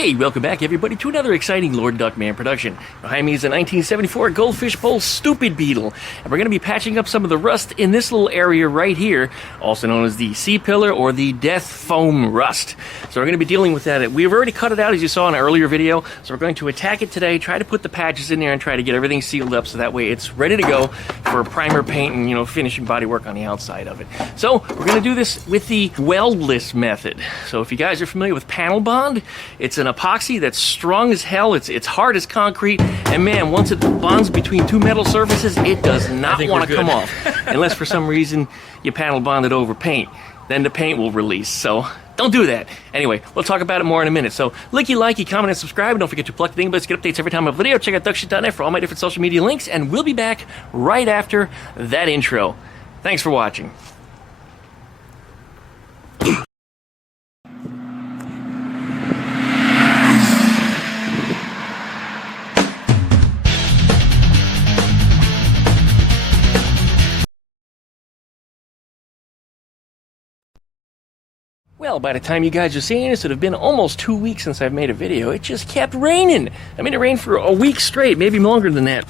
Hey, welcome back everybody to another exciting Lord Duckman production. Behind me is a 1974 Goldfish Bowl Super Beetle, and we're going to be patching up some of the rust in this little area right here, also known as the C-pillar or the death foam rust. So we're going to be dealing with that. We've already cut it out as you saw in an earlier video, so we're going to attack it today, try to put the patches in there and try to get everything sealed up so that way it's ready to go for primer paint and, finishing body work on the outside of it. So we're going to do this with the weldless method. So if you guys are familiar with panel bond, it's an epoxy that's strong as hell, it's hard as concrete, and man, once it bonds between two metal surfaces, it does not want to come off. Unless for some reason you panel bond it over paint. Then the paint will release, so don't do that. Anyway, we'll talk about it more in a minute. So, likey, comment, and subscribe, and don't forget to plug the thing, but get updates every time I have a video. Check out duckshit.net for all my different social media links, and we'll be back right after that intro. Thanks for watching. Well, by the time you guys are seeing this, it would have been almost 2 weeks since I've made a video. It just kept raining. I mean, it rained for a week straight, maybe longer than that.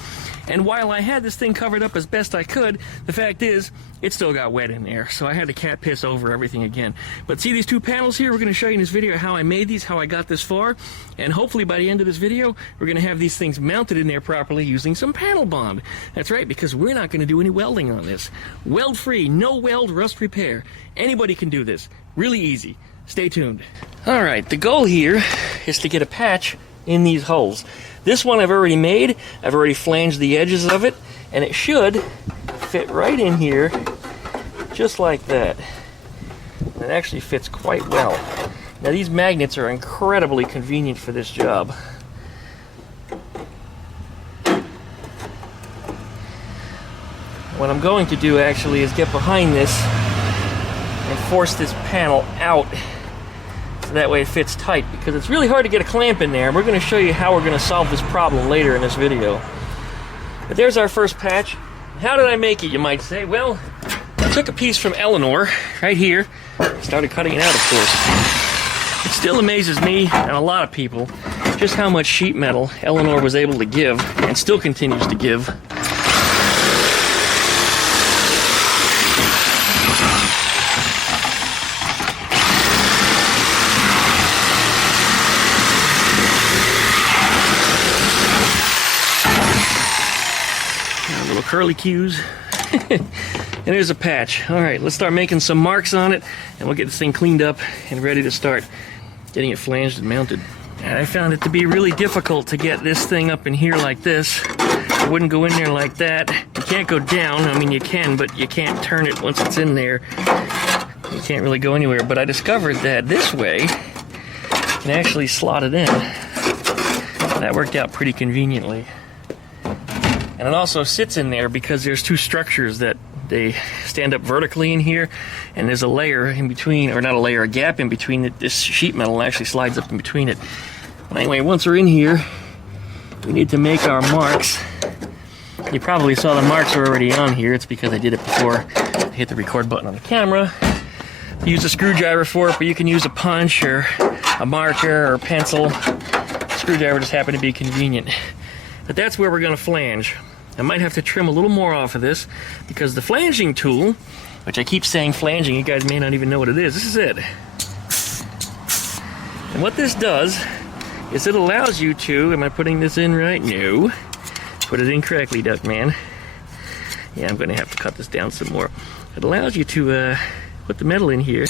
And while I had this thing covered up as best I could, the fact is, it still got wet in there. So I had to cat piss over everything again. But see these two panels here? We're going to show you in this video how I made these, how I got this far. And hopefully by the end of this video, we're going to have these things mounted in there properly using some panel bond. That's right, because we're not going to do any welding on this. Weld free, no weld, rust repair. Anybody can do this. Really easy. Stay tuned. Alright, the goal here is to get a patch in these holes. This one I've already made. I've already flanged the edges of it, and it should fit right in here, just like that. It actually fits quite well. Now these magnets are incredibly convenient for this job. What I'm going to do actually is get behind this and force this panel out so that way it fits tight, because it's really hard to get a clamp in there, and we're going to show you how we're going to solve this problem later in this video. But there's our first patch. How did I make it, you might say? Well, I took a piece from Eleanor right here, started cutting it out, of course. It still amazes me and a lot of people just how much sheet metal Eleanor was able to give and still continues to give. Curly cues. And there's a patch. Alright, let's start making some marks on it, and we'll get this thing cleaned up and ready to start getting it flanged and mounted. And I found it to be really difficult to get this thing up in here like this. It wouldn't go in there like that. You can't go down. I mean, you can, but you can't turn it once it's in there. You can't really go anywhere. But I discovered that this way you can actually slot it in. That worked out pretty conveniently. And it also sits in there because there's two structures that they stand up vertically in here, and there's a layer in between, or not a layer, a gap in between it. This sheet metal actually slides up in between it. But anyway, once we're in here, we need to make our marks. You probably saw the marks are already on here. It's because I did it before I hit the record button on the camera. Use a screwdriver for it, but you can use a punch or a marker or a pencil. Screwdriver just happened to be convenient. But that's where we're going to flange. I might have to trim a little more off of this, because the flanging tool, which I keep saying flanging, you guys may not even know what it is. This is it. And what this does is it allows you to, am I putting this in right? No. Put it in correctly, Duckman. Yeah, I'm going to have to cut this down some more. It allows you to put the metal in here.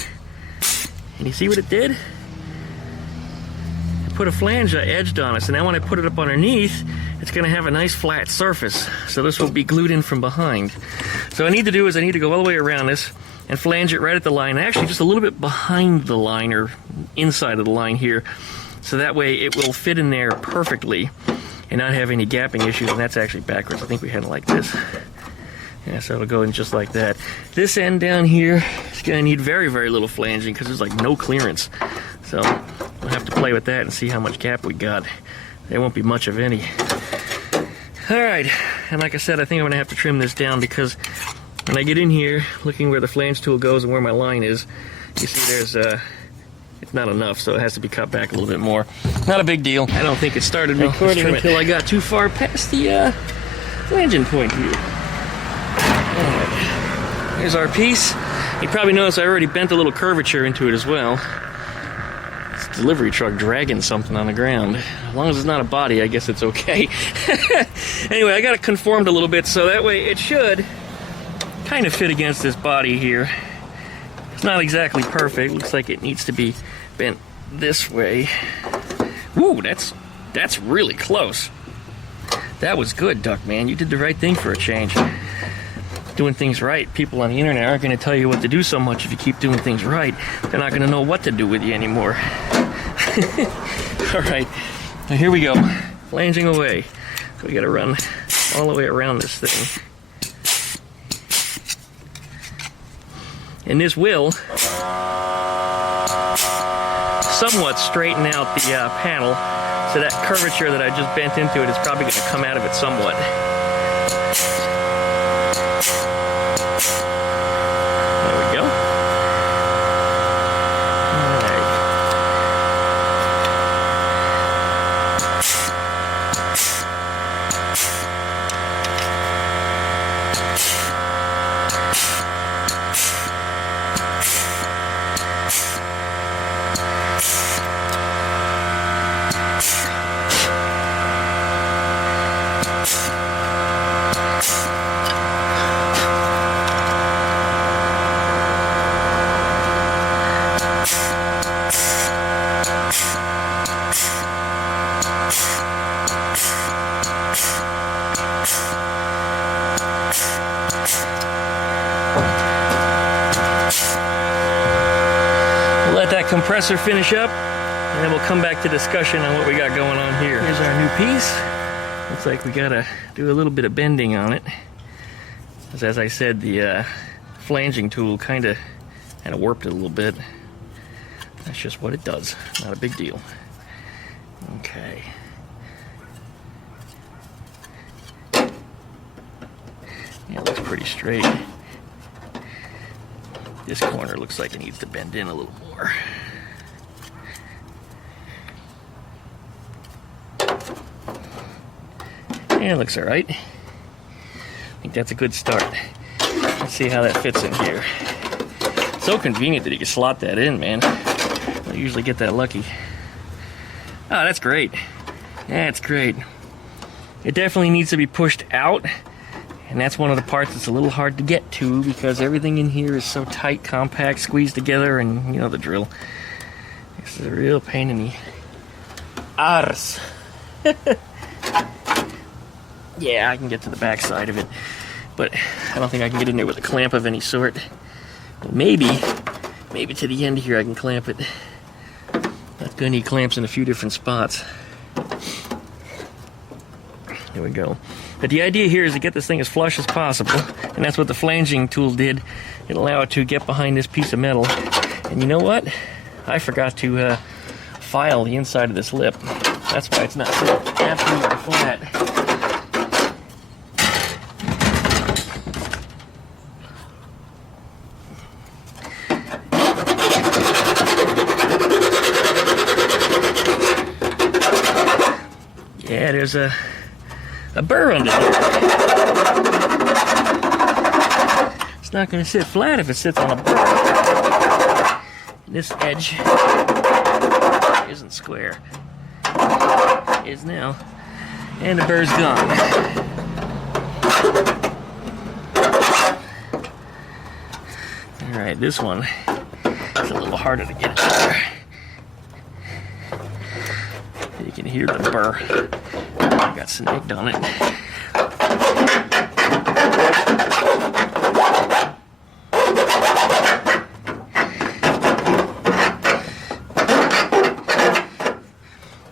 And you see what it did? It put a flange edged on it. So now when I put it up underneath, it's going to have a nice flat surface. So this will be glued in from behind. So what I need to do is I need to go all the way around this and flange it right at the line. Actually, just a little bit behind the line, or inside of the line here. So that way it will fit in there perfectly and not have any gapping issues. And that's actually backwards. I think we had it like this. Yeah, so it'll go in just like that. This end down here is going to need very, very little flanging because there's like no clearance. So we'll have to play with that and see how much gap we got. There won't be much of any. Alright, and like I said, I think I'm going to have to trim this down, because when I get in here, looking where the flange tool goes and where my line is, you see there's it's not enough, so it has to be cut back a little bit more. Not a big deal. I don't think it started recording until I got too far past the flanging point here. Alright, here's our piece. You probably noticed I already bent a little curvature into it as well. It's a delivery truck dragging something on the ground. As long as it's not a body, I guess it's okay. Anyway, I got it conformed a little bit so that way it should kind of fit against this body here. It's not exactly perfect. Looks like it needs to be bent this way. Woo, that's really close. That was good, Duckman. You did the right thing for a change. Doing things right. People on the internet aren't going to tell you what to do so much if you keep doing things right. They're not going to know what to do with you anymore. Alright, now here we go. Flanging away. So we got to run all the way around this thing. And this will somewhat straighten out the panel, so that curvature that I just bent into it is probably going to come out of it somewhat. There we go. Compressor finish up, and then we'll come back to discussion on what we got going on here. Here's our new piece. Looks like we gotta do a little bit of bending on it, as I said, the flanging tool kind of warped it a little bit. That's just what it does. Not a big deal. Okay. Yeah, it looks pretty straight. This corner looks like it needs to bend in a little more. Yeah, it looks all right. I think that's a good start. Let's see how that fits in here. It's so convenient that you can slot that in, man. I don't usually get that lucky. Oh, that's great. That's great. It definitely needs to be pushed out, and that's one of the parts that's a little hard to get to because everything in here is so tight, compact, squeezed together, and you know the drill. This is a real pain in the arse. Yeah, I can get to the back side of it, but I don't think I can get in there with a clamp of any sort. Maybe to the end here I can clamp it. That's gonna need clamps in a few different spots. There we go. But the idea here is to get this thing as flush as possible, and that's what the flanging tool did. It allowed it to get behind this piece of metal. And you know what? I forgot to file the inside of this lip. That's why it's not absolutely flat. Yeah, there's a burr under there. It's not going to sit flat if it sits on a burr. This edge isn't square. It is now. And the burr's gone. Alright, this one is a little harder to get there. You can hear the burr. I got snagged on it.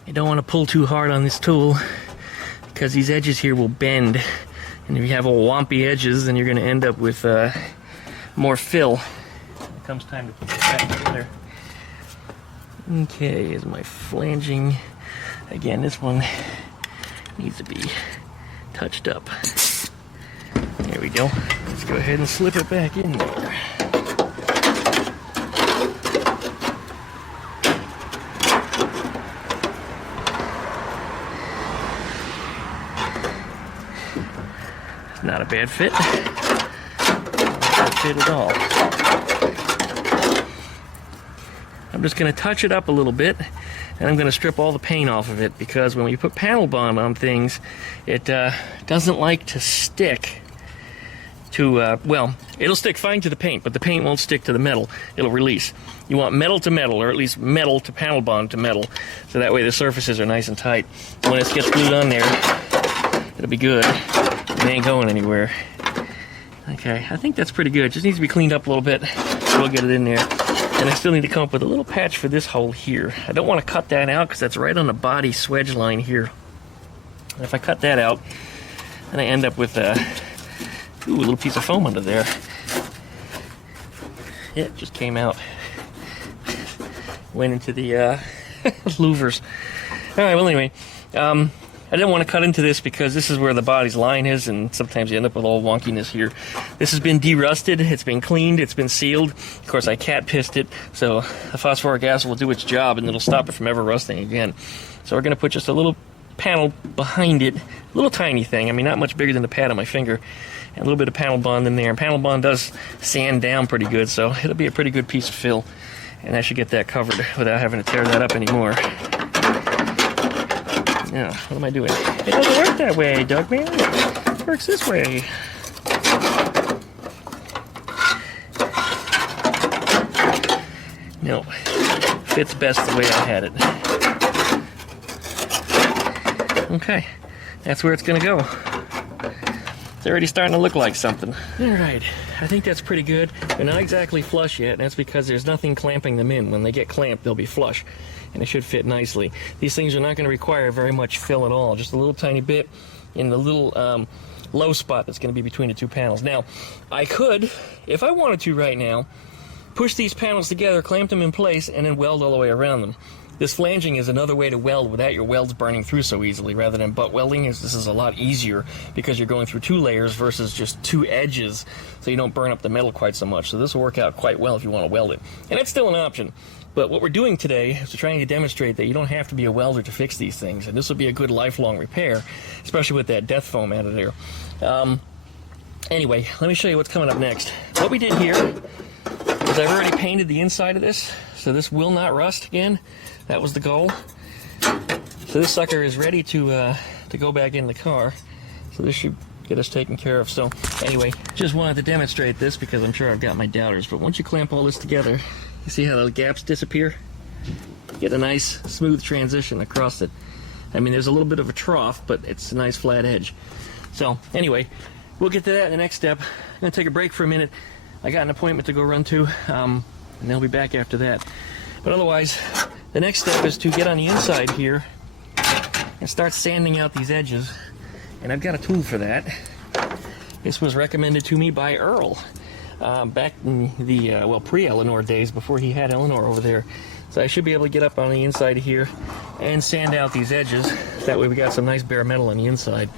You don't want to pull too hard on this tool because these edges here will bend, and if you have all wompy edges, then you're going to end up with more fill when it comes time to put it back together. Okay, here's my flanging. Again, this one needs to be touched up. There we go. Let's go ahead and slip it back in there. Not a bad fit. Not a bad fit at all. I'm just going to touch it up a little bit, and I'm going to strip all the paint off of it, because when we put panel bond on things, it doesn't like to stick to, well, it'll stick fine to the paint, but the paint won't stick to the metal. It'll release. You want metal to metal, or at least metal to panel bond to metal, so that way the surfaces are nice and tight. When it gets glued on there, it'll be good. It ain't going anywhere. Okay, I think that's pretty good. It just needs to be cleaned up a little bit. We'll get it in there. And I still need to come up with a little patch for this hole here. I don't want to cut that out because that's right on the body swedge line here. And if I cut that out, then I end up with a little piece of foam under there. Yeah, it just came out. Went into the louvers. All right, well, anyway, I didn't want to cut into this because this is where the body's line is, and sometimes you end up with all wonkiness here. This has been derusted, it's been cleaned, it's been sealed. Of course, I cat pissed it, so the phosphoric acid will do its job, and it'll stop it from ever rusting again. So we're going to put just a little panel behind it, a little tiny thing, I mean, not much bigger than the pad on my finger, and a little bit of panel bond in there. And panel bond does sand down pretty good, so it'll be a pretty good piece of fill, and I should get that covered without having to tear that up anymore. Yeah, what am I doing? It doesn't work that way, Duckman. It works this way. No, fits best the way I had it. Okay, that's where it's gonna go. It's already starting to look like something. All right, I think that's pretty good. They're not exactly flush yet, and that's because there's nothing clamping them in. When they get clamped, they'll be flush, and it should fit nicely. These things are not going to require very much fill at all, just a little tiny bit in the little low spot that's going to be between the two panels. Now, I could, if I wanted to right now, push these panels together, clamp them in place, and then weld all the way around them. This flanging is another way to weld without your welds burning through so easily, rather than butt welding. This is a lot easier because you're going through two layers versus just two edges, so you don't burn up the metal quite so much. So this will work out quite well if you want to weld it. And it's still an option. But what we're doing today is trying to demonstrate that you don't have to be a welder to fix these things, and this will be a good lifelong repair, especially with that death foam out of there. Anyway, let me show you what's coming up next. What we did here is I've already painted the inside of this, so this will not rust again. That was the goal. So this sucker is ready to go back in the car. So this should get us taken care of. So anyway, just wanted to demonstrate this because I'm sure I've got my doubters. But once you clamp all this together, you see how those gaps disappear? Get a nice smooth transition across it. I mean, there's a little bit of a trough, but it's a nice flat edge. So anyway, we'll get to that in the next step. I'm gonna take a break for a minute. I got an appointment to go run to, and they'll be back after that. But otherwise, the next step is to get on the inside here and start sanding out these edges. And I've got a tool for that. This was recommended to me by Earl back in the, well, pre-Eleanor days, before he had Eleanor over there. So I should be able to get up on the inside here and sand out these edges. That way we got some nice bare metal on the inside.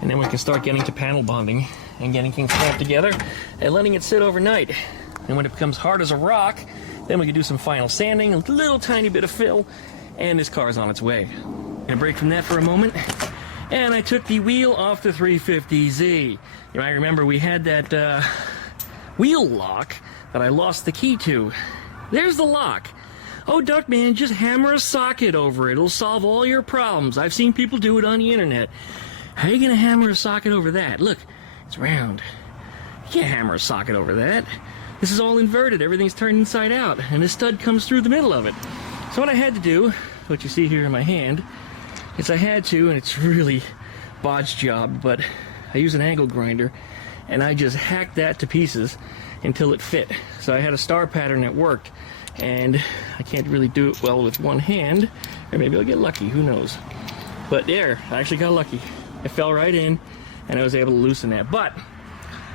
And then we can start getting to panel bonding and getting things clamped together and letting it sit overnight. And when it becomes hard as a rock, then we can do some final sanding, a little tiny bit of fill, and this car's on its way. Gonna break from that for a moment. And I took the wheel off the 350Z. You might remember we had that wheel lock that I lost the key to. There's the lock. Oh, Duckman, just hammer a socket over it. It'll solve all your problems. I've seen people do it on the internet. How are you gonna hammer a socket over that? Look, it's round. You can't hammer a socket over that. This is all inverted, everything's turned inside out, and this stud comes through the middle of it. So what I had to do, what you see here in my hand, is I had to, and it's really bodge job, but I use an angle grinder, and I just hacked that to pieces until it fit. So I had a star pattern that worked, and I can't really do it well with one hand, or maybe I'll get lucky, who knows. But there, I actually got lucky. It fell right in, and I was able to loosen that. But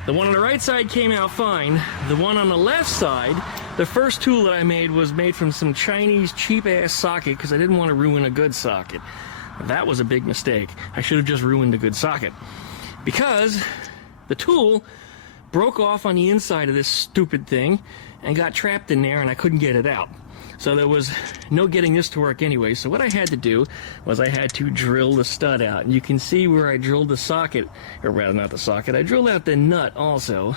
the one on the right side came out fine. The one on the left side, the first tool that I made was made from some Chinese cheap-ass socket because I didn't want to ruin a good socket. That was a big mistake. I should have just ruined a good socket. Because the tool broke off on the inside of this stupid thing and got trapped in there and I couldn't get it out. So there was no getting this to work anyway. So what I had to do was I had to drill the stud out. And you can see where I drilled the socket, or rather not the socket, I drilled out the nut also.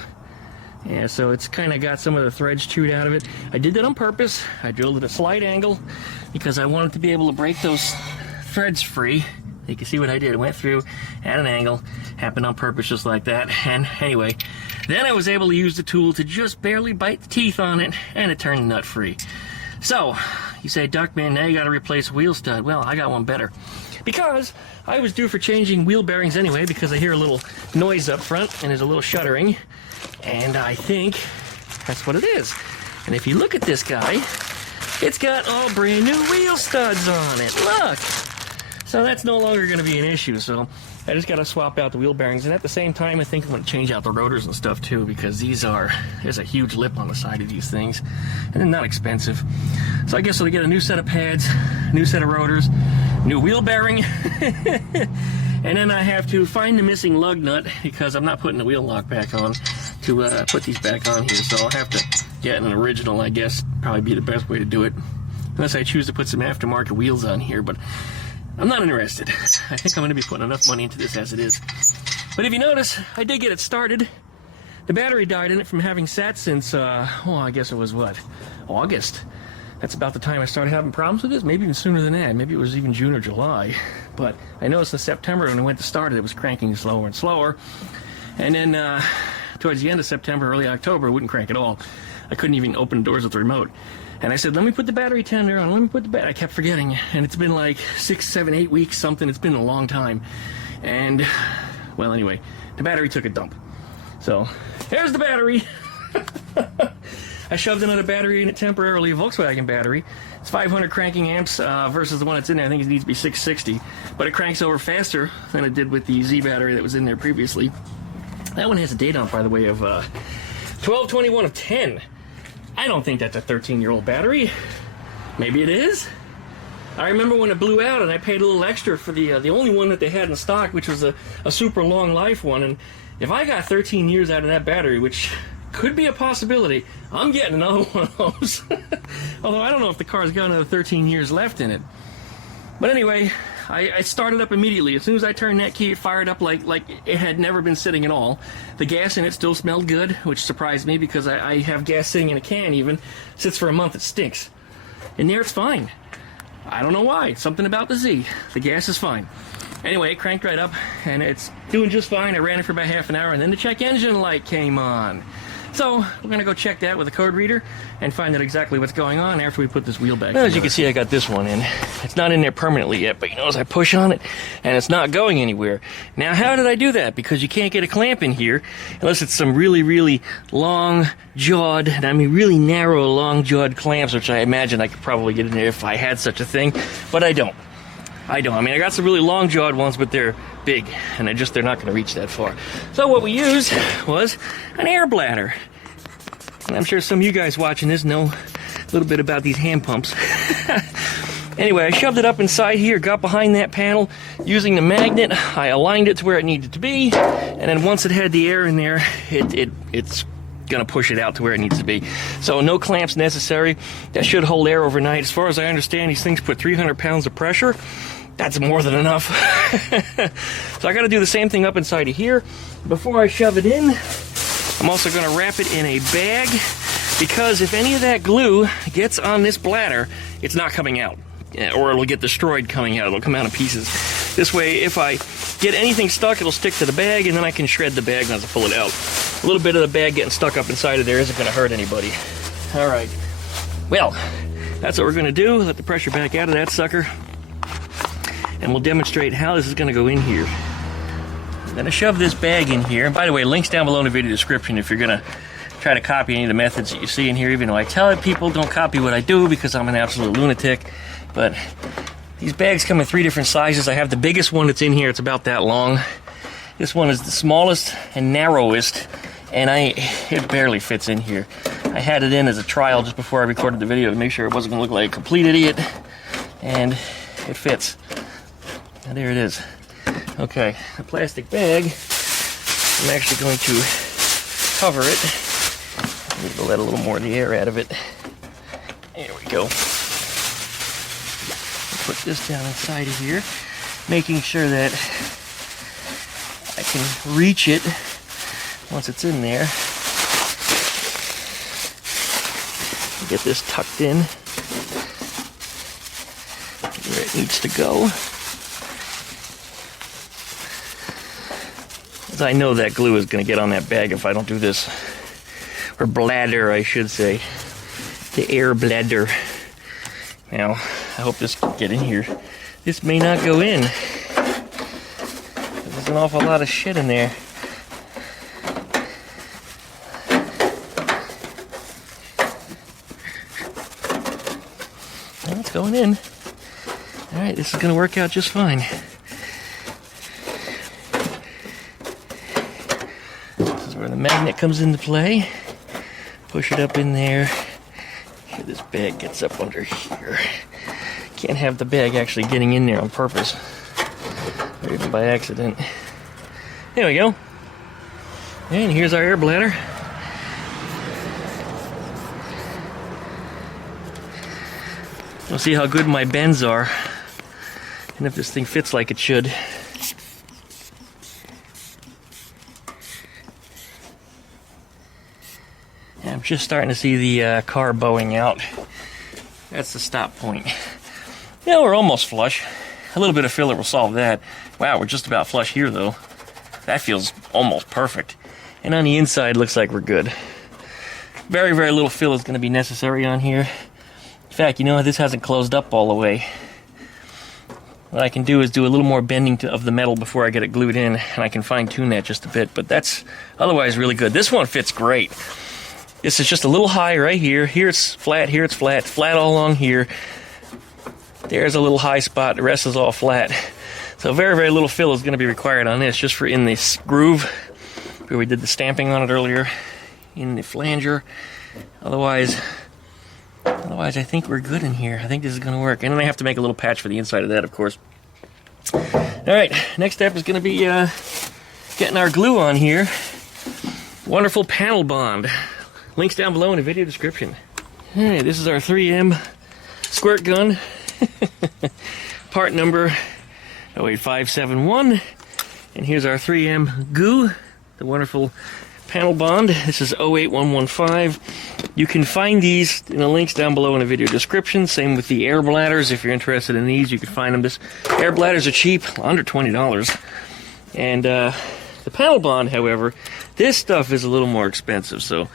Yeah, so it's kind of got some of the threads chewed out of it. I did that on purpose. I drilled at a slight angle because I wanted to be able to break those threads free. You can see what I did. I went through at an angle, happened on purpose just like that. And anyway, then I was able to use the tool to just barely bite the teeth on it, and it turned the nut free. So, you say, Duckman, now you got to replace a wheel stud. Well, I got one better. Because I was due for changing wheel bearings anyway, because I hear a little noise up front, and there's a little shuddering. And I think that's what it is. And if you look at this guy, it's got all brand new wheel studs on it. Look! So that's no longer going to be an issue. So I just got to swap out the wheel bearings. And at the same time, I think I'm going to change out the rotors and stuff too, because there's a huge lip on the side of these things. And they're not expensive. So I guess I'll get a new set of pads, new set of rotors, new wheel bearing. And then I have to find the missing lug nut, because I'm not putting the wheel lock back on to put these back on here. So I'll have to get an original, I guess, probably be the best way to do it. Unless I choose to put some aftermarket wheels on here, but I'm not interested. I think I'm going to be putting enough money into this as it is. But if you notice, I did get it started. The battery died in it from having sat since, I guess it was what? August. That's about the time I started having problems with this. Maybe even sooner than that. Maybe it was even June or July. But I noticed in September when I went to start it, it was cranking slower and slower. And then towards the end of September, early October, it wouldn't crank at all. I couldn't even open the doors with the remote. And I said, let me put the battery tender on, let me put the battery. I kept forgetting. And it's been like 6, 7, 8 weeks, something. It's been a long time. And, well, anyway, the battery took a dump. So, there's the battery. I shoved another battery in it temporarily, a Volkswagen battery. It's 500 cranking amps versus the one that's in there. I think it needs to be 660. But it cranks over faster than it did with the Z battery that was in there previously. That one has a date on it, by the way, of 12/21 of 10. I don't think that's a 13-year-old battery. Maybe it is. I remember when it blew out and I paid a little extra for the only one that they had in stock, which was a super long life one. And if I got 13 years out of that battery, which could be a possibility, I'm getting another one of those. Although I don't know if the car's got another 13 years left in it. But anyway, I started up immediately. As soon as I turned that key, it fired up like it had never been sitting at all. The gas in it still smelled good, which surprised me because I have gas sitting in a can even. Sits for a month, it stinks. In there, it's fine. I don't know why. Something about the Z. The gas is fine. Anyway, it cranked right up, and it's doing just fine. I ran it for about half an hour, and then the check engine light came on. So, we're going to go check that with a code reader and find out exactly what's going on after we put this wheel back in. As you can see, I got this one in. It's not in there permanently yet, but you notice I push on it, and it's not going anywhere. Now, how did I do that? Because you can't get a clamp in here unless it's some really, really long-jawed, and I mean really narrow, long-jawed clamps, which I imagine I could probably get in there if I had such a thing, but I don't. I mean, I got some really long-jawed ones, but they're big, and they're not going to reach that far. So what we used was an air bladder. And I'm sure some of you guys watching this know a little bit about these hand pumps. Anyway, I shoved it up inside here, got behind that panel using the magnet. I aligned it to where it needed to be, and then once it had the air in there, it's going to push it out to where it needs to be. So no clamps necessary. That should hold air overnight. As far as I understand, these things put 300 pounds of pressure. That's more than enough. So I got to do the same thing up inside of here. Before I shove it in, I'm also going to wrap it in a bag, because if any of that glue gets on this bladder, it's not coming out. Or it'll get destroyed coming out. It'll come out in pieces. This way, if I get anything stuck, it'll stick to the bag, and then I can shred the bag once I pull it out. A little bit of the bag getting stuck up inside of there isn't going to hurt anybody. All right. Well, that's what we're going to do. Let the pressure back out of that sucker. And we'll demonstrate how this is going to go in here. I'm going to shove this bag in here. And by the way, links down below in the video description if you're going to try to copy any of the methods that you see in here, even though I tell people don't copy what I do because I'm an absolute lunatic. But these bags come in 3 different sizes. I have the biggest one that's in here. It's about that long. This one is the smallest and narrowest, and it barely fits in here. I had it in as a trial just before I recorded the video to make sure it wasn't going to look like a complete idiot, and it fits. And there it is. Okay, the plastic bag, I'm actually going to cover it. I need to let a little more of the air out of it. There we go. Put this down inside of here, making sure that I can reach it once it's in there. Get this tucked in where it needs to go. As I know that glue is going to get on that bag if I don't do this. Or bladder, I should say. The air bladder. Now, I hope this can get in here. This may not go in. There's an awful lot of shit in there. Well, it's going in. Alright, this is going to work out just fine. This is where the magnet comes into play. Push it up in there. Here, this bag gets up under here. Can't have the bag actually getting in there on purpose, or even by accident. There we go. And here's our air bladder. We'll see how good my bends are, and if this thing fits like it should. And I'm just starting to see the car bowing out. That's the stop point. Yeah, we're almost flush. A little bit of filler will solve that. Wow, we're just about flush here, though. That feels almost perfect. And on the inside, looks like we're good. Very, very little fill is going to be necessary on here. In fact, you know, this hasn't closed up all the way. What I can do is do a little more bending of the metal before I get it glued in, and I can fine-tune that just a bit, but that's otherwise really good. This one fits great. This is just a little high right here. Here it's flat, flat all along here. There's a little high spot, the rest is all flat. So very, very little fill is going to be required on this, just for in this groove where we did the stamping on it earlier, in the flanger. Otherwise I think we're good in here. I think this is going to work. And then I have to make a little patch for the inside of that, of course. Alright, next step is going to be getting our glue on here. Wonderful panel bond. Links down below in the video description. Alright, this is our 3M squirt gun. Part number 08571. And here's our 3M goo, the wonderful panel bond. This is 08115. You can find these in the links down below in the video description. Same with the air bladders. If you're interested in these, you can find them. This air bladders are cheap, under $20. And the panel bond, however, this stuff is a little more expensive, so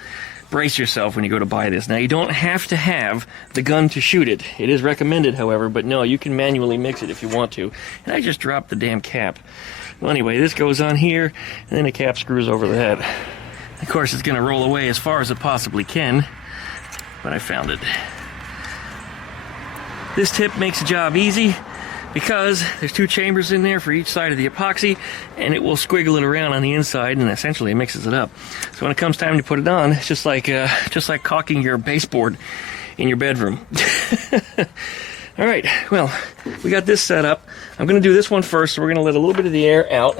brace yourself when you go to buy this. Now, you don't have to have the gun to shoot it. It is recommended, however, but no, you can manually mix it if you want to. And I just dropped the damn cap. Well, anyway, this goes on here, and then the cap screws over the head. Of course, it's going to roll away as far as it possibly can, but I found it. This tip makes the job easy because there's 2 chambers in there for each side of the epoxy, and it will squiggle it around on the inside, and essentially it mixes it up. So when it comes time to put it on, it's just like caulking your baseboard in your bedroom. All right, well, we got this set up. I'm going to do this one first, so we're going to let a little bit of the air out.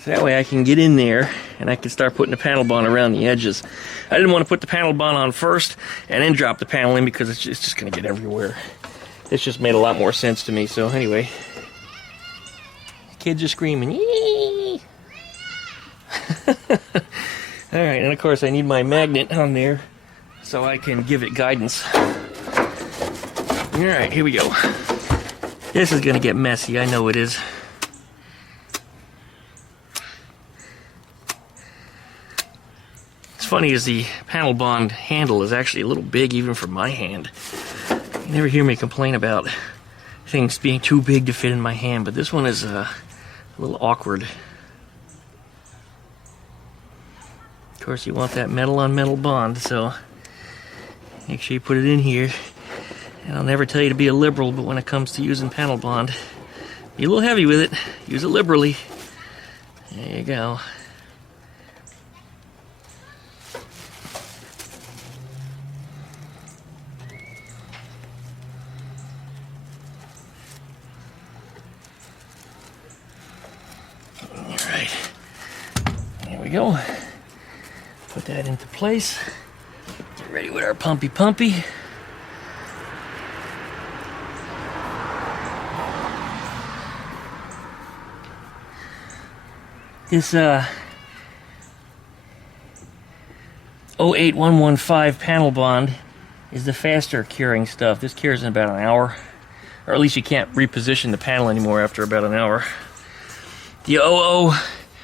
So that way I can get in there and I can start putting the panel bond around the edges. I didn't want to put the panel bond on first and then drop the panel in because it's just going to get everywhere. This just made a lot more sense to me. So anyway, kids are screaming. Yee! All right, and of course I need my magnet on there so I can give it guidance. All right, here we go. This is going to get messy. I know it is. Funny is the panel bond handle is actually a little big even for my hand. You never hear me complain about things being too big to fit in my hand, but this one is a little awkward. Of course, you want that metal on metal bond, so make sure you put it in here. And I'll never tell you to be a liberal, but when it comes to using panel bond, be a little heavy with it. Use it liberally. There you go. Go. Put that into place. Ready with our pumpy. This 08115 panel bond is the faster curing stuff. This cures in about an hour, or at least you can't reposition the panel anymore after about an hour. The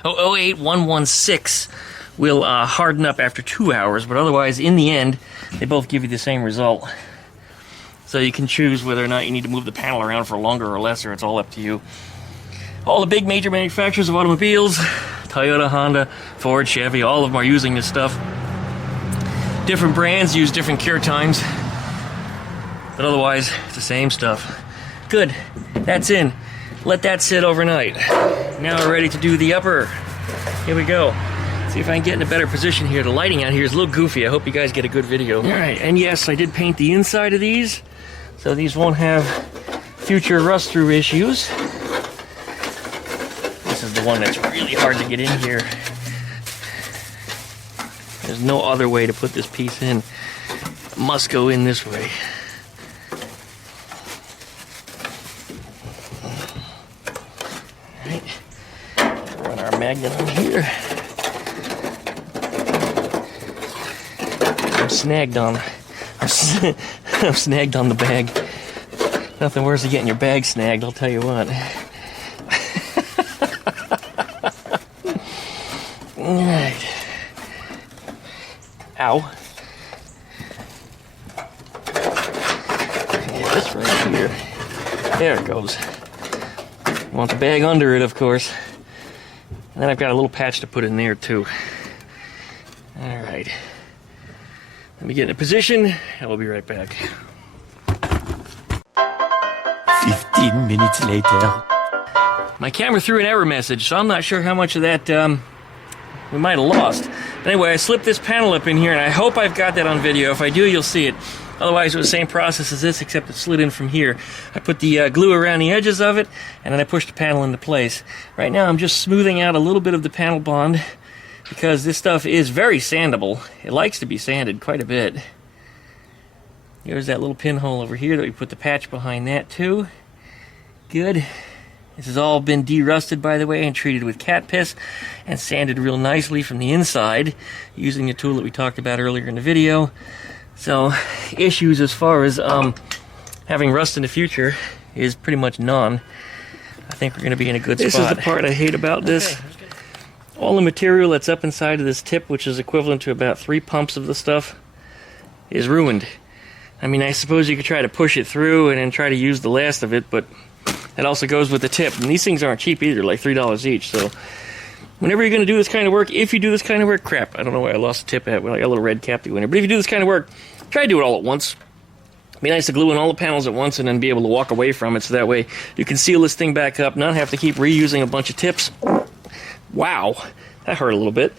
08116 will harden up after 2 hours, but otherwise, in the end, they both give you the same result. So you can choose whether or not you need to move the panel around for longer or lesser. It's all up to you. All the big major manufacturers of automobiles, Toyota, Honda, Ford, Chevy, all of them are using this stuff. Different brands use different cure times, but otherwise, it's the same stuff. Good, that's in. Let that sit overnight. Now we're ready to do the upper. Here we go. See if I can get in a better position here. The lighting out here is a little goofy. I hope you guys get a good video. All right, and yes, I did paint the inside of these, so these won't have future rust-through issues. This is the one that's really hard to get in here. There's no other way to put this piece in. It must go in this way. All right, run our magnet on here. I'm snagged on the bag. Nothing worse than getting your bag snagged, I'll tell you what. Alright. Ow. Yeah, this right here. There it goes. You want the bag under it, of course. And then I've got a little patch to put in there, too. Alright. Let me get in a position, and we'll be right back. 15 minutes later. My camera threw an error message, so I'm not sure how much of that we might have lost. But anyway, I slipped this panel up in here, and I hope I've got that on video. If I do, you'll see it. Otherwise, it was the same process as this, except it slid in from here. I put the glue around the edges of it, and then I pushed the panel into place. Right now, I'm just smoothing out a little bit of the panel bond, because this stuff is very sandable. It likes to be sanded quite a bit. Here's that little pinhole over here that we put the patch behind that too. Good. This has all been de-rusted, by the way, and treated with cat piss and sanded real nicely from the inside using the tool that we talked about earlier in the video. So issues as far as having rust in the future is pretty much none. I think we're going to be in a good spot. This is the part I hate about this. All the material that's up inside of this tip, which is equivalent to about 3 pumps of the stuff, is ruined. I mean, I suppose you could try to push it through and then try to use the last of it, but that also goes with the tip. And these things aren't cheap either, like $3 each. So whenever you're going to do this kind of work, if you do this kind of work, crap, I don't know why I lost the tip at. Well, I got a little red cap to go in there. But if you do this kind of work, try to do it all at once. It'd be nice to glue in all the panels at once and then be able to walk away from it, so that way you can seal this thing back up, not have to keep reusing a bunch of tips. Wow, that hurt a little bit.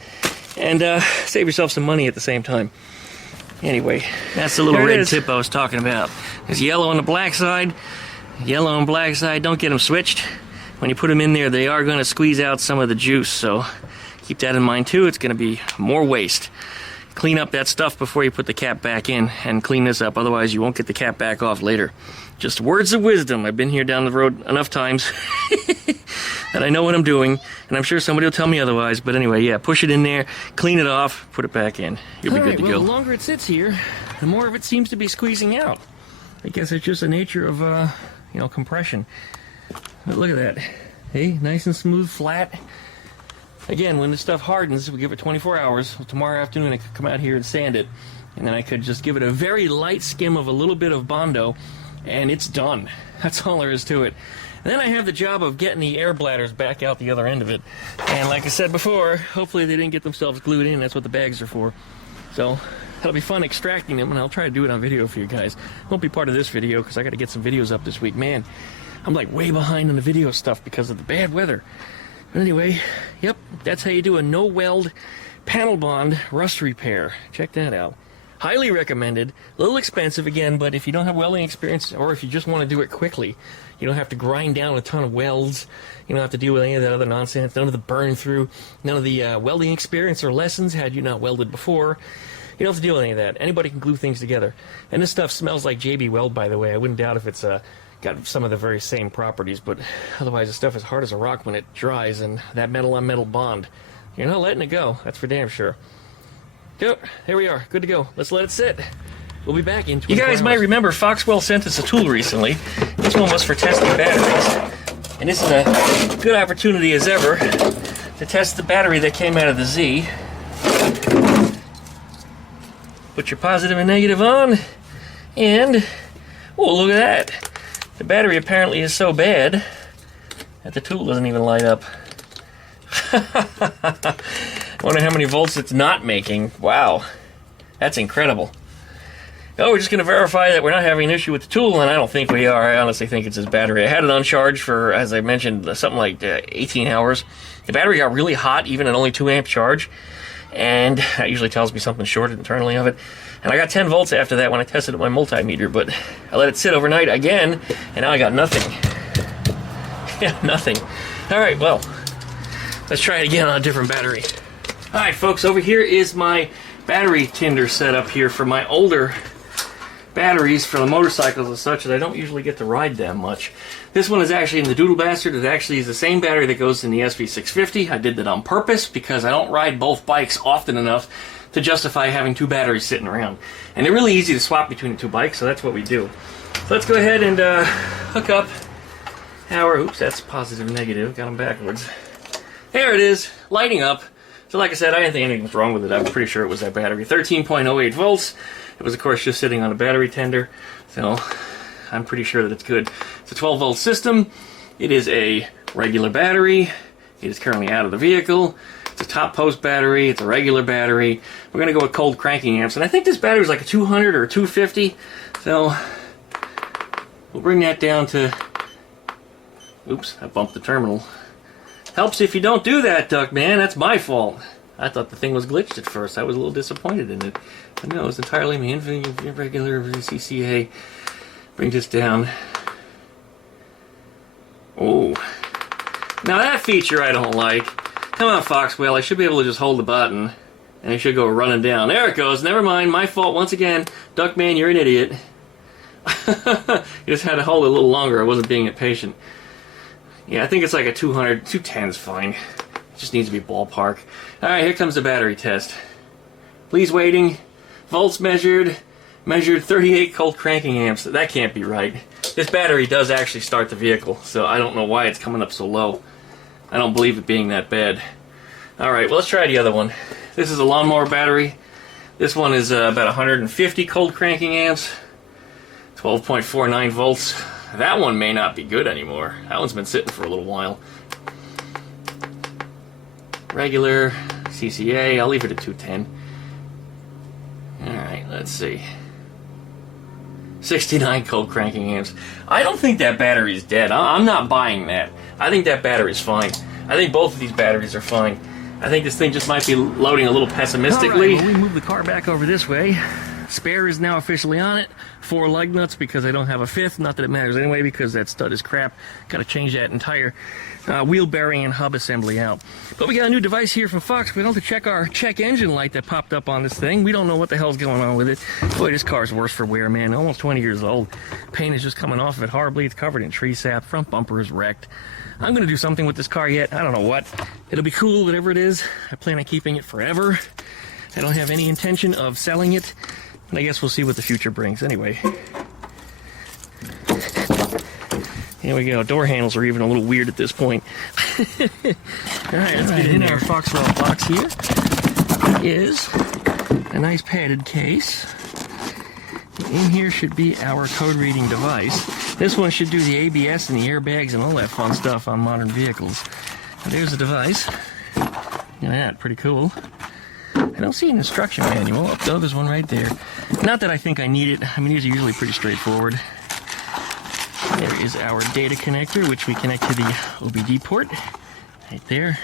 And save yourself some money at the same time. Anyway, that's the little red tip I was talking about. There's yellow on the black side. Yellow and black side, don't get them switched. When you put them in there, they are going to squeeze out some of the juice, so keep that in mind too. It's going to be more waste. Clean up that stuff before you put the cap back in, and clean this up, otherwise you won't get the cap back off later. Just words of wisdom. I've been here down the road enough times that I know what I'm doing, and I'm sure somebody will tell me otherwise. But anyway, yeah, push it in there, clean it off, put it back in. You'll be good to go. The longer it sits here, the more of it seems to be squeezing out. I guess it's just the nature of, compression. But look at that. Hey, nice and smooth, flat. Again, when this stuff hardens, we give it 24 hours. Tomorrow afternoon, I could come out here and sand it, and then I could just give it a very light skim of a little bit of Bondo, and it's done. That's all there is to it. And then I have the job of getting the air bladders back out the other end of it. And like I said before, hopefully they didn't get themselves glued in. That's what the bags are for. So that'll be fun extracting them, and I'll try to do it on video for you guys. Won't be part of this video because I got to get some videos up this week. Man, I'm like way behind on the video stuff because of the bad weather. But anyway, yep, that's how you do a no-weld panel bond rust repair. Check that out. Highly recommended. A little expensive again, but if you don't have welding experience, or if you just want to do it quickly, you don't have to grind down a ton of welds. You don't have to deal with any of that other nonsense, none of the burn through, none of the welding experience or lessons had you not welded before. You don't have to deal with any of that. Anybody can glue things together. And this stuff smells like JB Weld, by the way. I wouldn't doubt if it's got some of the very same properties, but otherwise the stuff is hard as a rock when it dries, and that metal-on-metal bond, you're not letting it go. That's for damn sure. Yep, here we are. Good to go. Let's let it sit. We'll be back in 24 hours. You guys might remember Foxwell sent us a tool recently. This one was for testing batteries. And this is a good opportunity as ever to test the battery that came out of the Z. Put your positive and negative on, and oh, look at that. The battery apparently is so bad that the tool doesn't even light up. I wonder how many volts it's not making. Wow, that's incredible. Oh, we're just going to verify that we're not having an issue with the tool, and I don't think we are. I honestly think it's his battery. I had it uncharged for, as I mentioned, something like 18 hours. The battery got really hot, even at only 2 amp charge, and that usually tells me something shorted internally of it. And I got 10 volts after that when I tested it with my multimeter, but I let it sit overnight again, and now I got nothing. Yeah, nothing. All right, well, let's try it again on a different battery. All right, folks, over here is my battery tinder setup here for my older batteries for the motorcycles and such that I don't usually get to ride that much. This one is actually in the Doodle Bastard. It actually is the same battery that goes in the SV650. I did that on purpose because I don't ride both bikes often enough to justify having 2 batteries sitting around. And they're really easy to swap between the 2 bikes, so that's what we do. So let's go ahead and hook up our, oops, that's positive and negative, got them backwards. There it is, lighting up. So like I said, I didn't think anything was wrong with it. I was pretty sure it was that battery. 13.08 volts. It was, of course, just sitting on a battery tender. So I'm pretty sure that it's good. It's a 12-volt system. It is a regular battery. It is currently out of the vehicle. It's a top post battery. It's a regular battery. We're going to go with cold cranking amps. And I think this battery is like a 200 or a 250. So we'll bring that down to... Oops, I bumped the terminal. Helps if you don't do that, Duckman. That's my fault. I thought the thing was glitched at first. I was a little disappointed in it. But no, it's entirely me. Regular CCA. Bring this down. Oh. Now that feature I don't like. Come on, Foxwell. I should be able to just hold the button. And it should go running down. There it goes. Never mind. My fault once again. Duckman, you're an idiot. You just had to hold it a little longer. I wasn't being impatient. Yeah, I think it's like a 200. 210's fine. Just needs to be ballpark. Alright, here comes the battery test. Please waiting. Volts measured. Measured 38 cold cranking amps. That can't be right. This battery does actually start the vehicle, so I don't know why it's coming up so low. I don't believe it being that bad. Alright, well, let's try the other one. This is a lawnmower battery. This one is about 150 cold cranking amps. 12.49 volts. That one may not be good anymore. That one's been sitting for a little while. Regular CCA, I'll leave it at 210. Alright, let's see. 69 cold cranking amps. I don't think that battery's dead. I'm not buying that. I think that battery's fine. I think both of these batteries are fine. I think this thing just might be loading a little pessimistically. All right, well, we move the car back over this way. Spare is now officially on it. 4 lug nuts because I don't have a 5th. Not that it matters anyway because that stud is crap. Got to change that entire wheel bearing and hub assembly out. But we got a new device here from Foxwell to check our check engine light that popped up on this thing. We don't know what the hell's going on with it. Boy, this car's worse for wear, man. Almost 20 years old. Paint is just coming off of it horribly. It's covered in tree sap. Front bumper is wrecked. I'm going to do something with this car yet. I don't know what. It'll be cool, whatever it is. I plan on keeping it forever. I don't have any intention of selling it. And I guess we'll see what the future brings. Anyway. Here we go. Door handles are even a little weird at this point. Alright, let's get in our Foxwell box here. Is a nice padded case. In here should be our code reading device. This one should do the ABS and the airbags and all that fun stuff on modern vehicles. And there's the device. Look at that, pretty cool. I don't see an instruction manual. Oh, there's one right there. Not that I think I need it. I mean, these are usually pretty straightforward. There is our data connector, which we connect to the OBD port. Right there.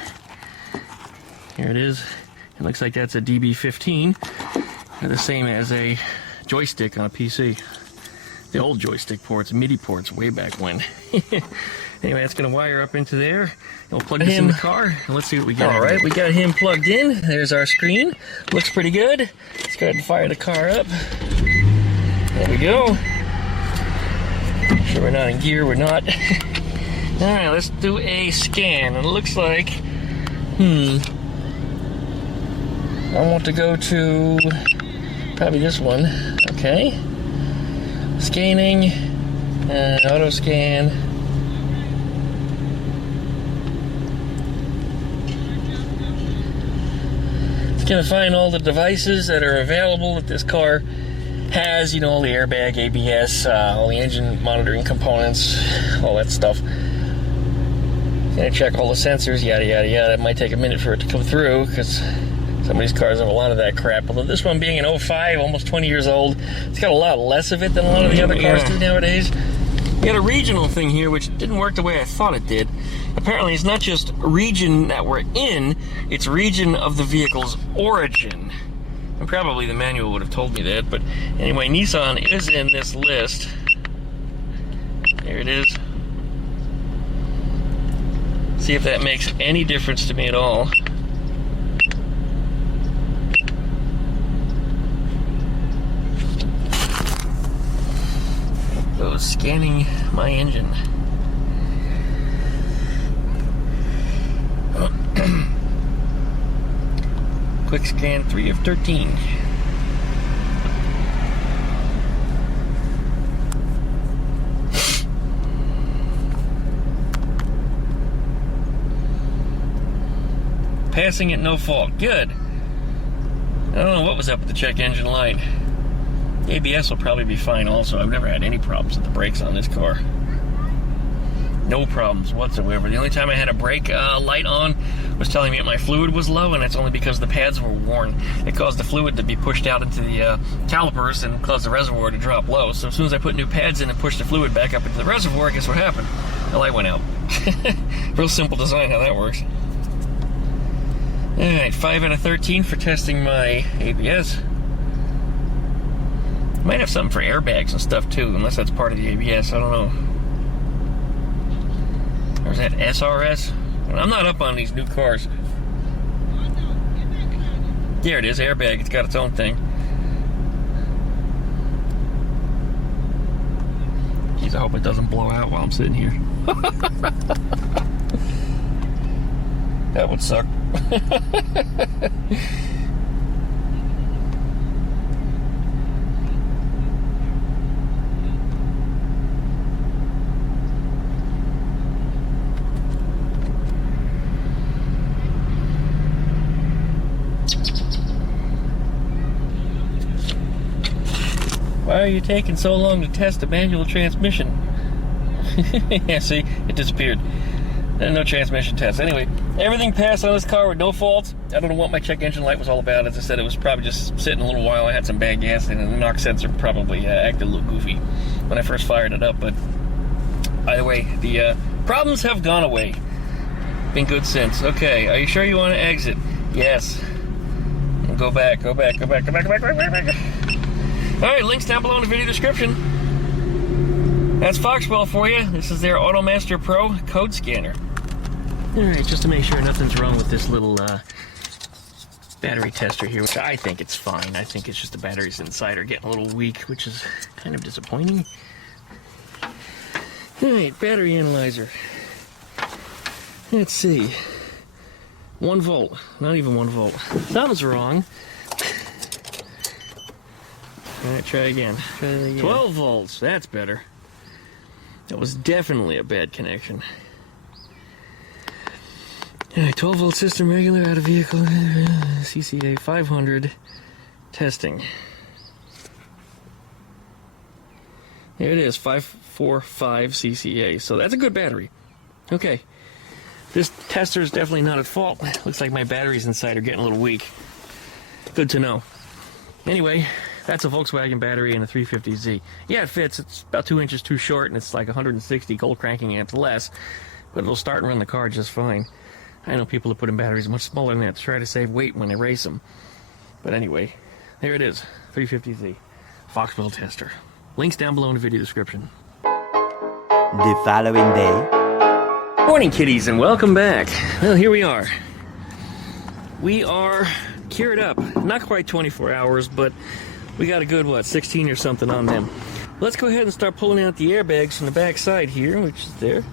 Here it is. It looks like that's a DB15. The same as a joystick on a PC. The old joystick ports, MIDI ports, way back when. Anyway, that's going to wire up into there. And we'll plug this in the car, and let's see what we got. All right, we got him plugged in. There's our screen. Looks pretty good. Let's go ahead and fire the car up. There we go. Sure we're not in gear, we're not. Alright, let's do a scan. It looks like, I want to go to probably this one. Okay. Scanning, auto scan. It's going to find all the devices that are available that this car has, you know, all the airbag, ABS, all the engine monitoring components, all that stuff. Gonna check all the sensors, yada yada yada. It might take a minute for it to come through because some of these cars have a lot of that crap. Although this one being an 05, almost 20 years old, it's got a lot less of it than a lot of the other cars do nowadays. We got a regional thing here which didn't work the way I thought it did. Apparently it's not just region that we're in, it's region of the vehicle's origin. And probably the manual would have told me that, but anyway, Nissan is in this list. There it is. See if that makes any difference to me at all. So scanning my engine. Quick scan 3 of 13. Passing it, no fault. Good. I don't know what was up with the check engine light. ABS will probably be fine also. I've never had any problems with the brakes on this car. No problems whatsoever. The only time I had a brake light on was telling me that my fluid was low, and that's only because the pads were worn. It caused the fluid to be pushed out into the calipers and caused the reservoir to drop low. So as soon as I put new pads in and pushed the fluid back up into the reservoir, guess what happened? The light went out. Real simple design how that works. Alright, 5 out of 13 for testing my ABS. Might have something for airbags and stuff too, unless that's part of the ABS, I don't know. Or is that SRS? I'm not up on these new cars. There it is, airbag, it's got its own thing. Jeez, I hope it doesn't blow out while I'm sitting here. That would suck. Why are you taking so long to test the manual transmission? Yeah, see, it disappeared. No transmission test. Anyway, everything passed on this car with no faults. I don't know what my check engine light was all about. As I said, it was probably just sitting a little while. I had some bad gas in it, and the knock sensor probably acted a little goofy when I first fired it up. But either way, the problems have gone away. Been good since. Okay, are you sure you want to exit? Yes. And go back, go back, go back, go back, go back, go back, go back. Alright, links down below in the video description. That's Foxwell for you. This is their AutoMaster Pro code scanner. Alright, just to make sure nothing's wrong with this little battery tester here, which I think it's fine. I think it's just the batteries inside are getting a little weak, which is kind of disappointing. Alright, battery analyzer. Let's see. 1 volt. Not even 1 volt. Something's wrong. Alright, try again. 12 volts. That's better. That was definitely a bad connection. Alright, 12 volt system regular out of vehicle. CCA 500. Testing. There it is, 545 CCA. So that's a good battery. Okay. This tester is definitely not at fault. Looks like my batteries inside are getting a little weak. Good to know. Anyway, that's a Volkswagen battery and a 350Z. Yeah, it fits. It's about 2 inches too short, and it's like 160 cold cranking amps less, but it'll start and run the car just fine. I know people who put in batteries much smaller than that to try to save weight when they race them. But anyway, there it is, 350Z. Foxwell tester. Links down below in the video description. The following day. Morning, kiddies, and welcome back. Well, here we are. We are geared up Not quite 24 hours, but we got a good, what, 16 or something on them. Let's go ahead and start pulling out the airbags from the back side here, which is there.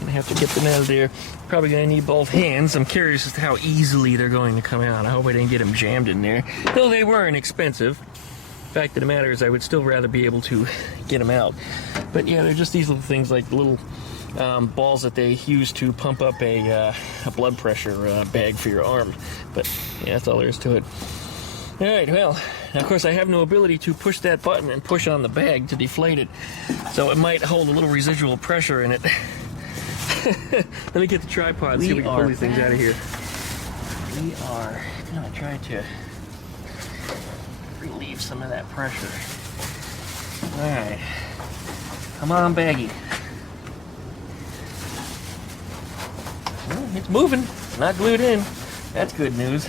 Gonna have to get them out of there. Probably gonna need both hands. I'm curious as to how easily they're going to come out. I hope I didn't get them jammed in there. Though they weren't expensive. Fact of the matter is I would still rather be able to get them out. But yeah, they're just these little things, like little balls that they use to pump up a blood pressure bag for your arm. But yeah, that's all there is to it. Alright, well, now of course I have no ability to push that button and push on the bag to deflate it. So it might hold a little residual pressure in it. Let me get the tripod and see if we can pull these things out of here. We are gonna try to relieve some of that pressure. Alright. Come on, baggy. Well, it's moving. It's not glued in. That's good news.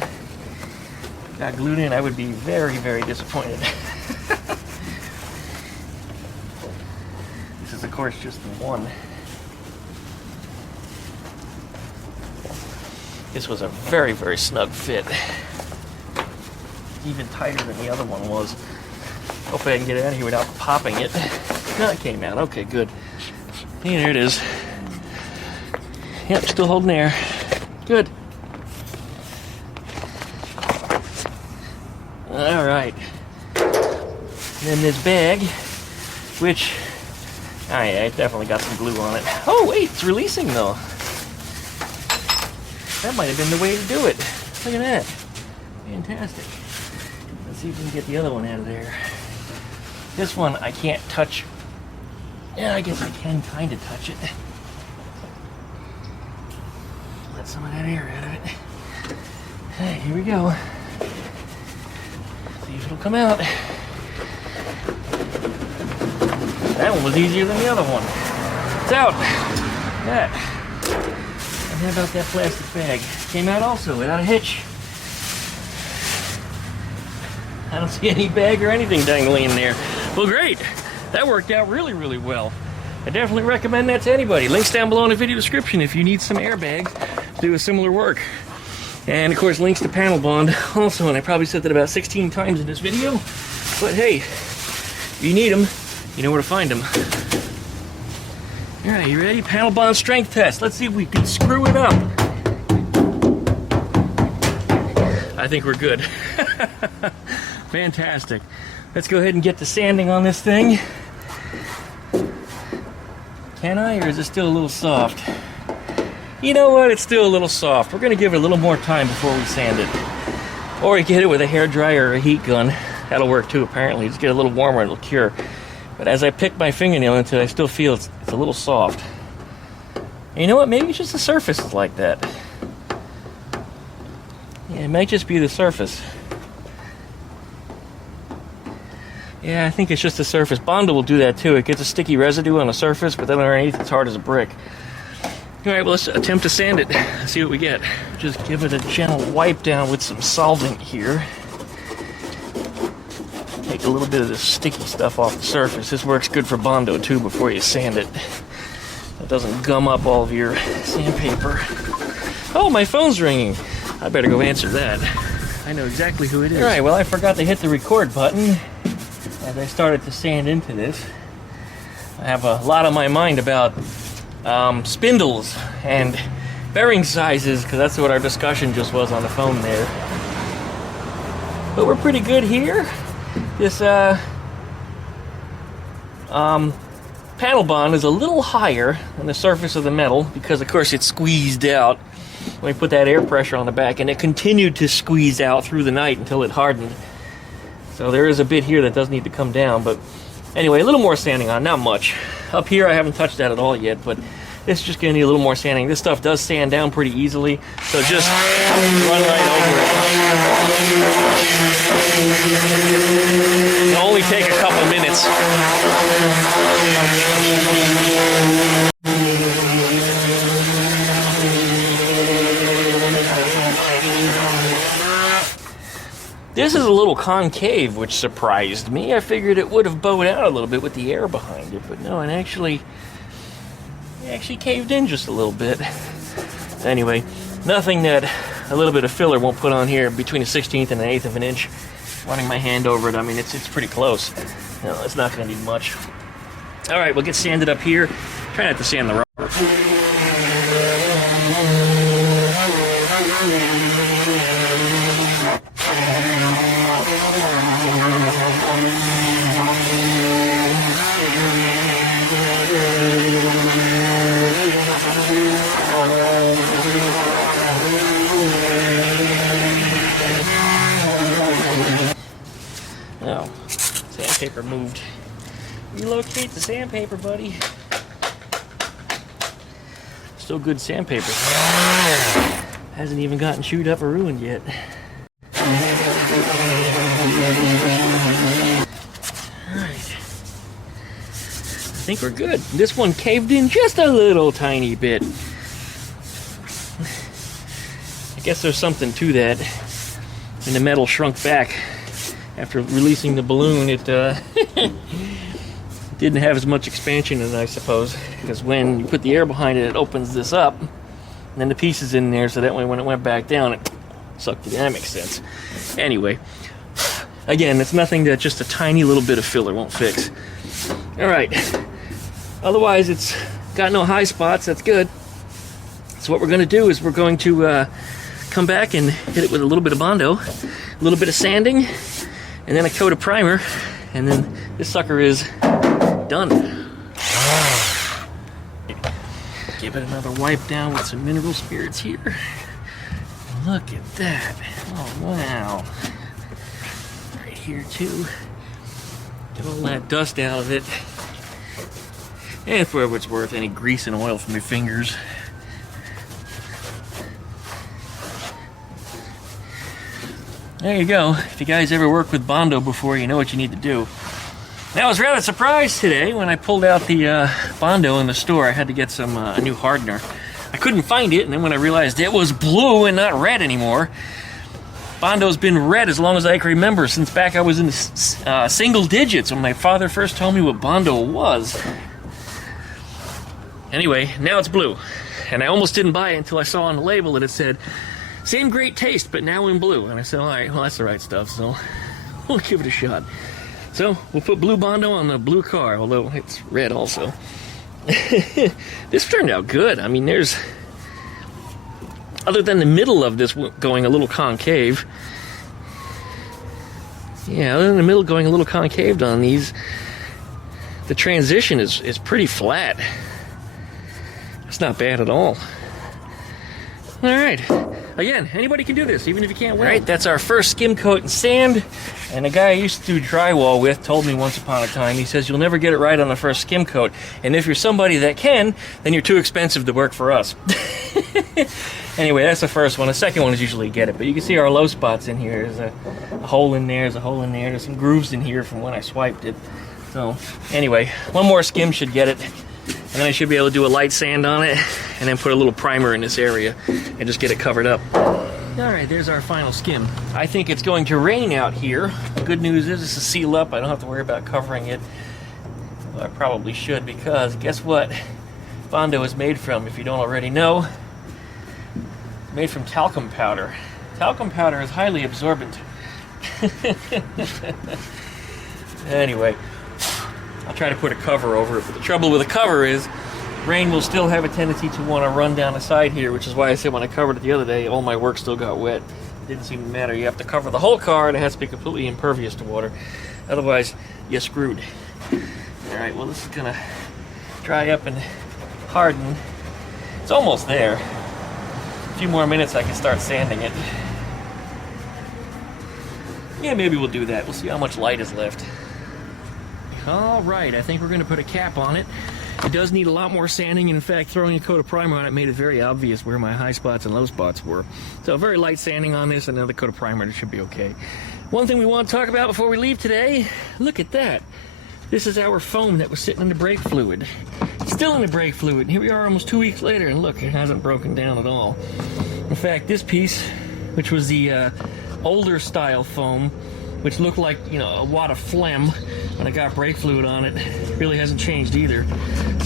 Got glued in, I would be very, very disappointed. This is, of course, just the one. This was a very, very snug fit. Even tighter than the other one was. Hopefully I can get it out of here without popping it. No, it came out. Okay, good. Hey, there it is. Yep, still holding air. Good. Alright. Then this bag, which... oh yeah, it definitely got some glue on it. Oh wait, it's releasing though. That might have been the way to do it. Look at that. Fantastic. Let's see if we can get the other one out of there. This one I can't touch. Yeah, I guess I can kind of touch it. Let some of that air out of it. Hey, here we go. See if it'll come out. That one was easier than the other one. It's out. That. And how about that plastic bag? Came out also without a hitch. I don't see any bag or anything dangling in there. Well, great. That worked out really, really well. I definitely recommend that to anybody. Links down below in the video description if you need some airbags to do a similar work. And of course, links to panel bond also, and I probably said that about 16 times in this video. But hey, if you need them, you know where to find them. All right, you ready? Panel bond strength test. Let's see if we can screw it up. I think we're good. Fantastic. Let's go ahead and get the sanding on this thing. Can I, or is it still a little soft? You know what? It's still a little soft. We're going to give it a little more time before we sand it. Or you can hit it with a hairdryer or a heat gun. That'll work too, apparently. Just get a little warmer and it'll cure. But as I pick my fingernail into it, I still feel it's a little soft. And you know what? Maybe it's just the surface is like that. Yeah, it might just be the surface. Yeah, I think it's just the surface. Bondo will do that too. It gets a sticky residue on the surface, but then underneath it's hard as a brick. Alright, well, let's attempt to sand it. See what we get. Just give it a gentle wipe down with some solvent here. Take a little bit of this sticky stuff off the surface. This works good for Bondo too before you sand it. It doesn't gum up all of your sandpaper. Oh, my phone's ringing. I better go answer that. I know exactly who it is. Alright, well, I forgot to hit the record button as I started to sand into this. I have a lot on my mind about spindles and bearing sizes, because that's what our discussion just was on the phone there. But we're pretty good here. This panel bond is a little higher than the surface of the metal because, of course, it's squeezed out when we put that air pressure on the back, and it continued to squeeze out through the night until it hardened. So there is a bit here that does need to come down, but anyway, a little more sanding on, not much. Up here I haven't touched that at all yet, but it's just going to need a little more sanding. This stuff does sand down pretty easily, so just run right over it. It'll only take a couple minutes. This is a little concave, which surprised me. I figured it would have bowed out a little bit with the air behind it, but no, it actually caved in just a little bit. Anyway, Nothing that a little bit of filler won't put on here between a 16th and an 1/8 of an inch. Running my hand over it, I mean, it's pretty close. You know, it's not going to need much. All right, we'll get sanded up here. Try not to sand the rubber. Oh, sandpaper moved. Relocate the sandpaper, buddy. Still good sandpaper. Hasn't even gotten chewed up or ruined yet. Alright. I think we're good. This one caved in just a little tiny bit. I guess there's something to that. And the metal shrunk back. After releasing the balloon, it didn't have as much expansion in it, I suppose, because when you put the air behind it, it opens this up, and then the piece is in there, so that way when it went back down, it sucked it in. That makes sense. Anyway, again, it's nothing that just a tiny little bit of filler won't fix. Alright, otherwise it's got no high spots, that's good. So what we're going to do is we're going to come back and hit it with a little bit of Bondo, a little bit of sanding, and then a coat of primer, and then this sucker is done. Give it another wipe down with some mineral spirits here. Look at that. Oh, wow. Right here, too. Get all that dust out of it. And for whatever it's worth, any grease and oil from your fingers. There you go. If you guys ever worked with Bondo before, you know what you need to do. Now, I was rather surprised today when I pulled out the Bondo in the store. I had to get some a new hardener. I couldn't find it, and then when I realized it was blue and not red anymore. Bondo's been red as long as I can remember, since back I was in the single digits when my father first told me what Bondo was. Anyway, now it's blue. And I almost didn't buy it until I saw on the label that it said, same great taste, but now in blue. And I said, all right, well, that's the right stuff, so we'll give it a shot. So, we'll put blue Bondo on the blue car, although it's red also. This turned out good. I mean, there's... Other than the middle of this going a little concave... Yeah, other than the middle going a little concaved on these, the transition is pretty flat. It's not bad at all. Alright. Again, anybody can do this, even if you can't weld. Alright, that's our first skim coat and sand. And the guy I used to do drywall with told me once upon a time, he says, you'll never get it right on the first skim coat. And if you're somebody that can, then you're too expensive to work for us. Anyway, that's the first one. The second one is usually get it. But you can see our low spots in here. There's a hole in there, there's a hole in there. There's some grooves in here from when I swiped it. So, anyway, one more skim should get it. And then I should be able to do a light sand on it, and then put a little primer in this area, and just get it covered up. Alright, there's our final skim. I think it's going to rain out here. The good news is it's a seal up. I don't have to worry about covering it. Well, I probably should, because guess what Bondo is made from, if you don't already know? It's made from talcum powder. Talcum powder is highly absorbent. Anyway, I'll try to put a cover over it, but the trouble with a cover is rain will still have a tendency to want to run down the side here, which is why I said when I covered it the other day, all my work still got wet. It didn't seem to matter. You have to cover the whole car, and it has to be completely impervious to water. Otherwise, you're screwed. Alright, well, this is going to dry up and harden. It's almost there. A few more minutes, I can start sanding it. Yeah, maybe we'll do that. We'll see how much light is left. Alright, I think we're going to put a cap on it. It does need a lot more sanding, and in fact, throwing a coat of primer on it made it very obvious where my high spots and low spots were. So very light sanding on this, and another coat of primer, it should be okay. One thing we want to talk about before we leave today, look at that. This is our foam that was sitting in the brake fluid. It's still in the brake fluid, and here we are almost 2 weeks later, and look, it hasn't broken down at all. In fact, this piece, which was the older style foam, which looked like, you know, a wad of phlegm when I got brake fluid on it, really hasn't changed either.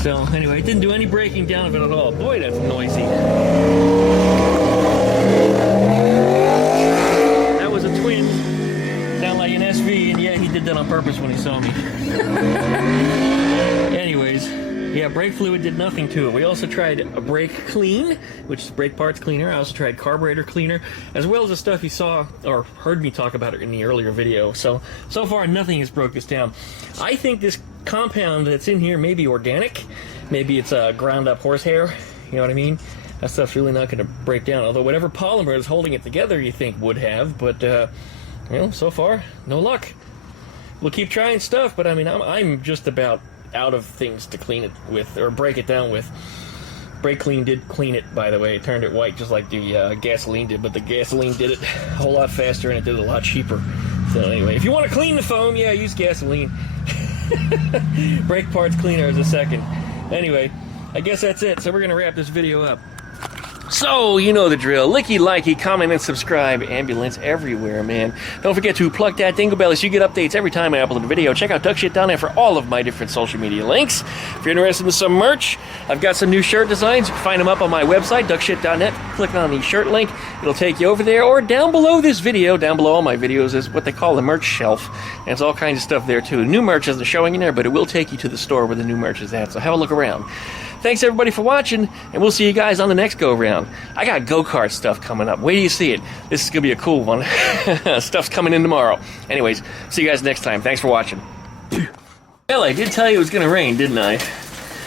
So anyway, it didn't do any breaking down of it at all. Boy, that's noisy. That was a twin. Sound like an SV, and yeah, he did that on purpose when he saw me. Anyways, yeah, brake fluid did nothing to it. We also tried a brake clean, which is brake parts cleaner. I also tried carburetor cleaner, as well as the stuff you saw or heard me talk about it in the earlier video. So far, nothing has broke this down. I think this compound that's in here may be organic. Maybe it's ground up horsehair. You know what I mean? That stuff's really not going to break down. Although whatever polymer is holding it together, you think would have. But you know, so far, no luck. We'll keep trying stuff, but I mean, I'm just about out of things to clean it with or break it down with. Brake clean did clean it, by the way. It turned it white just like the gasoline did, but the gasoline did it a whole lot faster and it did it a lot cheaper. So anyway, if you want to clean the foam, yeah, use gasoline. Brake parts cleaner is a second. Anyway, I guess that's it. So we're gonna wrap this video up. So, you know the drill. Licky, likey, comment, and subscribe. Ambulance everywhere, man. Don't forget to plug that dingle bell so you get updates every time I upload a video. Check out DuckShit for all of my different social media links. If you're interested in some merch, I've got some new shirt designs. You can find them up on my website, duckshit.net. Click on the shirt link. It'll take you over there. Or down below this video, down below all my videos, is what they call the merch shelf. And it's all kinds of stuff there, too. New merch isn't showing in there, but it will take you to the store where the new merch is at. So have a look around. Thanks, everybody, for watching, and we'll see you guys on the next go-round. I got go-kart stuff coming up. Wait till you see it. This is going to be a cool one. Stuff's coming in tomorrow. Anyways, see you guys next time. Thanks for watching. Well, I did tell you it was going to rain, didn't I?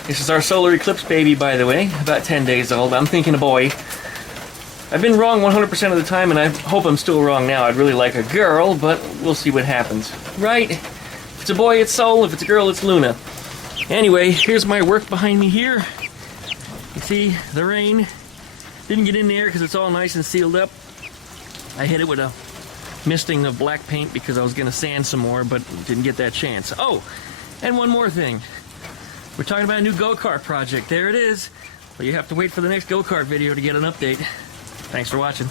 This is our solar eclipse baby, by the way. About 10 days old. I'm thinking a boy. I've been wrong 100% of the time, and I hope I'm still wrong now. I'd really like a girl, but we'll see what happens. Right? If it's a boy, it's Sol. If it's a girl, it's Luna. Anyway, here's my work behind me here. You see, the rain didn't get in there because it's all nice and sealed up. I hit it with a misting of black paint because I was going to sand some more, but didn't get that chance. Oh, and one more thing. We're talking about a new go-kart project. There it is. Well, you have to wait for the next go-kart video to get an update. Thanks for watching.